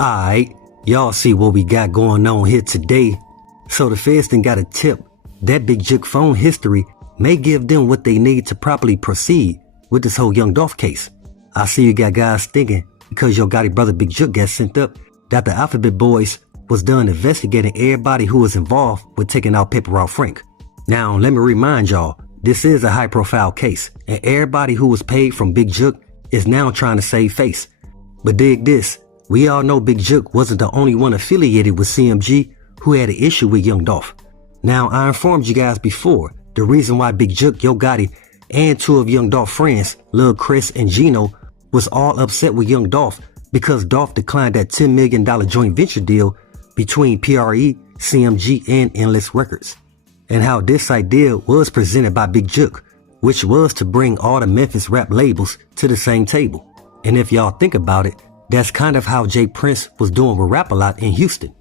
Alright, y'all see what we got going on here today. So the feds done got a tip that Big Jook phone history may give them what they need to properly proceed with this whole Young Dolph case. I see you got guys thinking because your Gotti brother Big Jook got sent up that the Alphabet Boys was done investigating everybody who was involved with taking out Paper Route Frank. Now let me remind y'all, this is a high profile case and everybody who was paid from Big Jook is now trying to save face. But dig this, we all know Big Jook wasn't the only one affiliated with CMG who had an issue with Young Dolph. Now I informed you guys before the reason why Big Jook, Yo Gotti, and two of Young Dolph friends, Lil Chris and Gino, was all upset with Young Dolph because Dolph declined that $10 million joint venture deal between PRE, CMG, and Endless Records. And how this idea was presented by Big Jook, which was to bring all the Memphis rap labels to the same table. And if y'all think about it, that's kind of how Jay Prince was doing with Rap-A-Lot in Houston.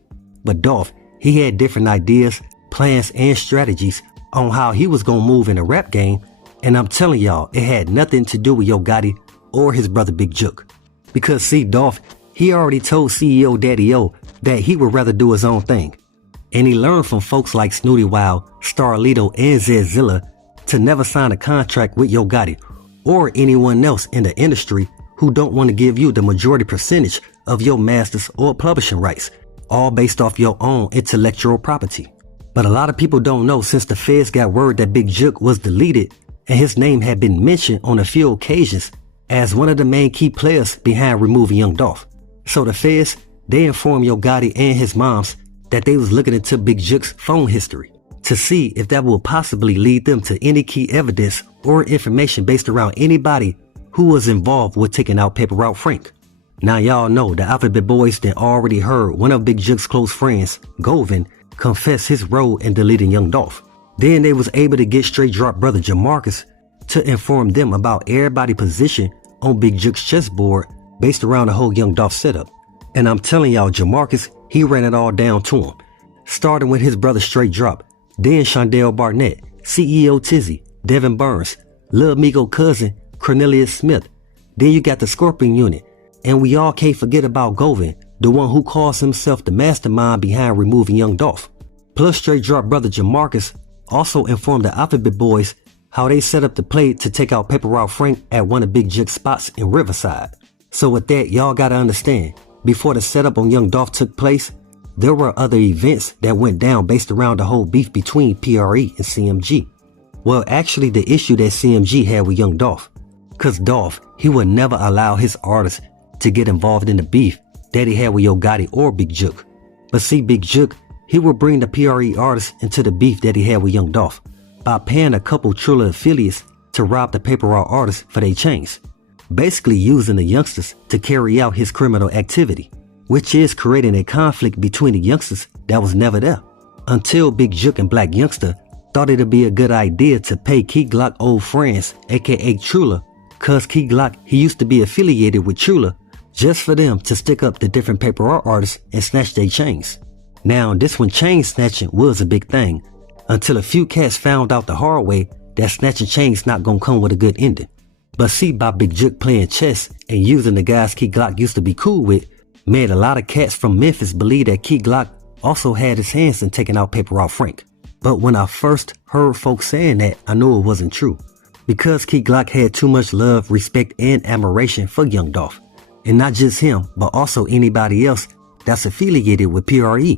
But Dolph, he had different ideas, plans, and strategies on how he was gonna move in the rap game, and I'm telling y'all, it had nothing to do with Yo Gotti or his brother Big Jook. Because see, Dolph, he already told CEO Daddy O that he would rather do his own thing. And he learned from folks like Snooty Wild, Starlito, and Zedzilla to never sign a contract with Yo Gotti or anyone else in the industry who don't want to give you the majority percentage of your masters or publishing rights, all based off your own intellectual property. But a lot of people don't know, since the feds got word that Big Jook was deleted and his name had been mentioned on a few occasions as one of the main key players behind removing Young Dolph. So the feds, they informed Yo Gotti and his moms that they was looking into Big Jook's phone history to see if that will possibly lead them to any key evidence or information based around anybody who was involved with taking out Paper Route Frank. Now y'all know the Alphabet Boys then already heard one of Big Jook's close friends, Govin, confess his role in deleting Young Dolph. Then they was able to get Straight Drop brother Jamarcus to inform them about everybody's position on Big Jook's chessboard based around the whole Young Dolph setup. And I'm telling y'all, Jamarcus, he ran it all down to him, starting with his brother Straight Drop, then Shondell Barnett, CEO Tizzy, Devin Burns, Lil Migo cousin Cornelius Smith. Then you got the Scorpion unit, and we all can't forget about Govin, the one who calls himself the mastermind behind removing Young Dolph. Plus Straight Drop brother Jamarcus also informed the Alphabet Boys how they set up the play to take out Paper Route Frank at one of Big Jook's spots in Riverside. So with that, y'all gotta understand, before the setup on Young Dolph took place, there were other events that went down based around the whole beef between PRE and CMG. Well, actually the issue that CMG had with Young Dolph, cause Dolph, he would never allow his artists to get involved in the beef that he had with Yo Gotti or Big Jook. But see, Big Jook, he would bring the PRE artists into the beef that he had with Young Dolph by paying a couple Triller affiliates to rob the Paper Route artists for their chains, basically using the youngsters to carry out his criminal activity, which is creating a conflict between the youngsters that was never there, until Big Jook and Black Youngster thought it'd be a good idea to pay Key Glock old friends, aka Triller, cause Key Glock, he used to be affiliated with Triller, just for them to stick up the different Paper Route artists and snatch their chains. Now this one, chain snatching was a big thing, until a few cats found out the hard way that snatching chains not gonna come with a good ending. But see, by Big Jook playing chess and using the guys Key Glock used to be cool with, made a lot of cats from Memphis believe that Key Glock also had his hands in taking out Paper Route Frank. But when I first heard folks saying that, I knew it wasn't true, because Key Glock had too much love, respect, and admiration for Young Dolph. And not just him, but also anybody else that's affiliated with PRE.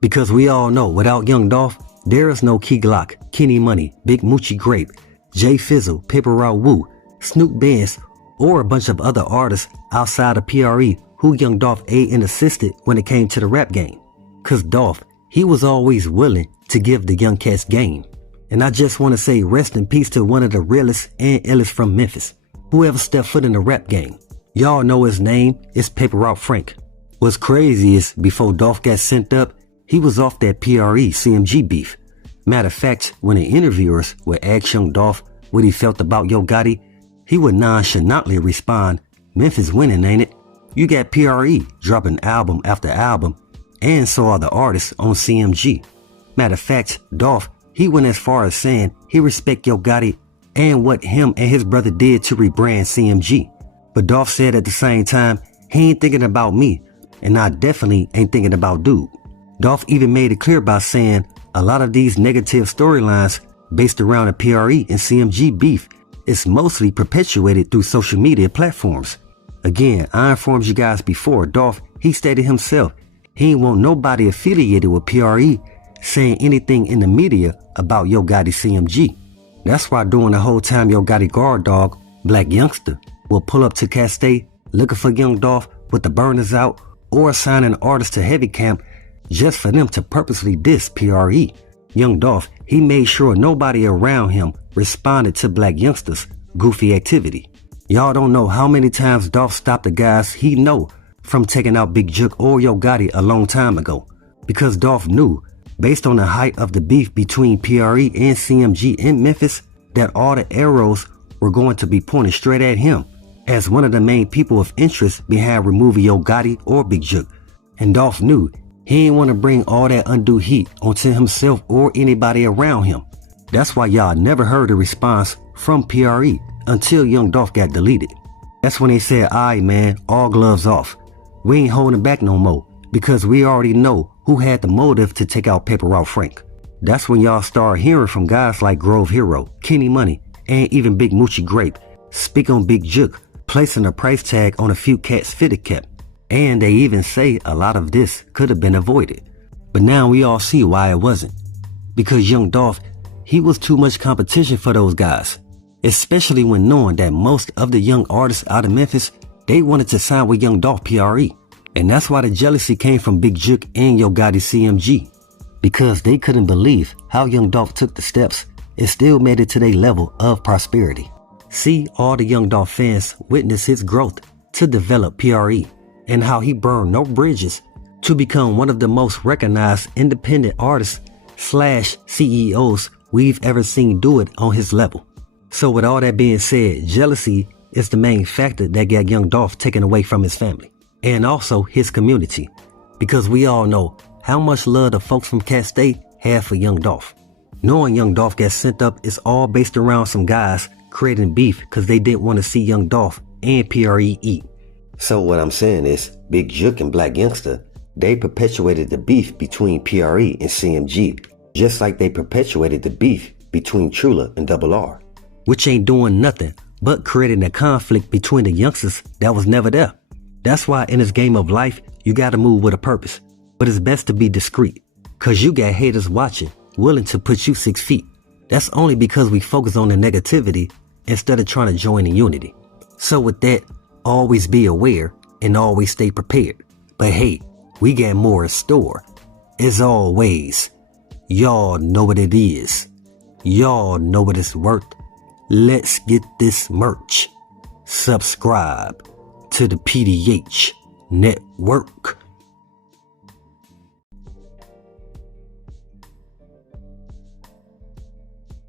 Because we all know, without Young Dolph, there is no Key Glock, Kenny Money, Big Moochie Grape, Jay Fizzle, Paper Route Woo, Snoop Benz, or a bunch of other artists outside of PRE who Young Dolph aided and assisted when it came to the rap game. Cause Dolph, he was always willing to give the young cats game. And I just want to say rest in peace to one of the realest and illest from Memphis, whoever stepped foot in the rap game. Y'all know his name, it's Paper Route Frank. What's crazy is, before Dolph got sent up, he was off that PRE CMG beef. Matter of fact, when the interviewers would ask Young Dolph what he felt about Yo Gotti, he would nonchalantly respond, "Memphis winning, ain't it? You got PRE dropping album after album, and so are the artists on CMG." Matter of fact, Dolph, he went as far as saying he respect Yo Gotti and what him and his brother did to rebrand CMG. But Dolph said at the same time, he ain't thinking about me, and I definitely ain't thinking about dude. Dolph even made it clear by saying a lot of these negative storylines based around the PRE and CMG beef is mostly perpetuated through social media platforms. Again, I informed you guys before, Dolph, he stated himself, he ain't want nobody affiliated with PRE saying anything in the media about Yo Gotti CMG. That's why during the whole time Yo Gotti guard dog, Black Youngster, will pull up to Castay looking for young Dolph with the burners out or assigning artists to heavy camp just for them to purposely diss PRE. Young Dolph, he made sure nobody around him responded to Black Youngster's goofy activity. Y'all don't know how many times Dolph stopped the guys he know from taking out Big Jook or Yo Gotti a long time ago, because Dolph knew, based on the height of the beef between PRE and CMG in Memphis, that all the arrows were going to be pointed straight at him as one of the main people of interest behind removing Yo Gotti or Big Jook. And Dolph knew he didn't want to bring all that undue heat onto himself or anybody around him. That's why y'all never heard a response from PRE until young Dolph got deleted. That's when they said, alright man, all gloves off. We ain't holding back no more, because we already know who had the motive to take out Paper Route Frank. That's when y'all start hearing from guys like Grove Hero, Kenny Money, and even Big Moochie Grape speak on Big Jook, placing a price tag on a few cats fitted kept. And they even say a lot of this could have been avoided. But now we all see why it wasn't. Because young Dolph, he was too much competition for those guys. Especially when knowing that most of the young artists out of Memphis, they wanted to sign with young Dolph PRE. And that's why the jealousy came from Big Jook and Yo Gotti CMG. Because they couldn't believe how young Dolph took the steps and still made it to their level of prosperity. See all the young Dolph fans witness his growth to develop PRE and how he burned no bridges to become one of the most recognized independent artists / CEOs we've ever seen do it on his level. So with all that being said, jealousy is the main factor that got young Dolph taken away from his family and also his community, because we all know how much love the folks from Castay have for young Dolph. Knowing young Dolph got sent up is all based around some guys creating beef because they didn't want to see young Dolph and PRE eat. So what I'm saying is, Big Jook and Black Youngster, they perpetuated the beef between PRE and CMG, just like they perpetuated the beef between Trula and Double R, which ain't doing nothing but creating a conflict between the youngsters that was never there. That's why in this game of life, you gotta move with a purpose. But it's best to be discreet, cause you got haters watching, willing to put you 6 feet. That's only because we focus on the negativity instead of trying to join in unity. So with that, always be aware and always stay prepared. But hey, we got more in store. As always, y'all know what it is. Y'all know what it's worth. Let's get this merch. Subscribe to the PDH Network.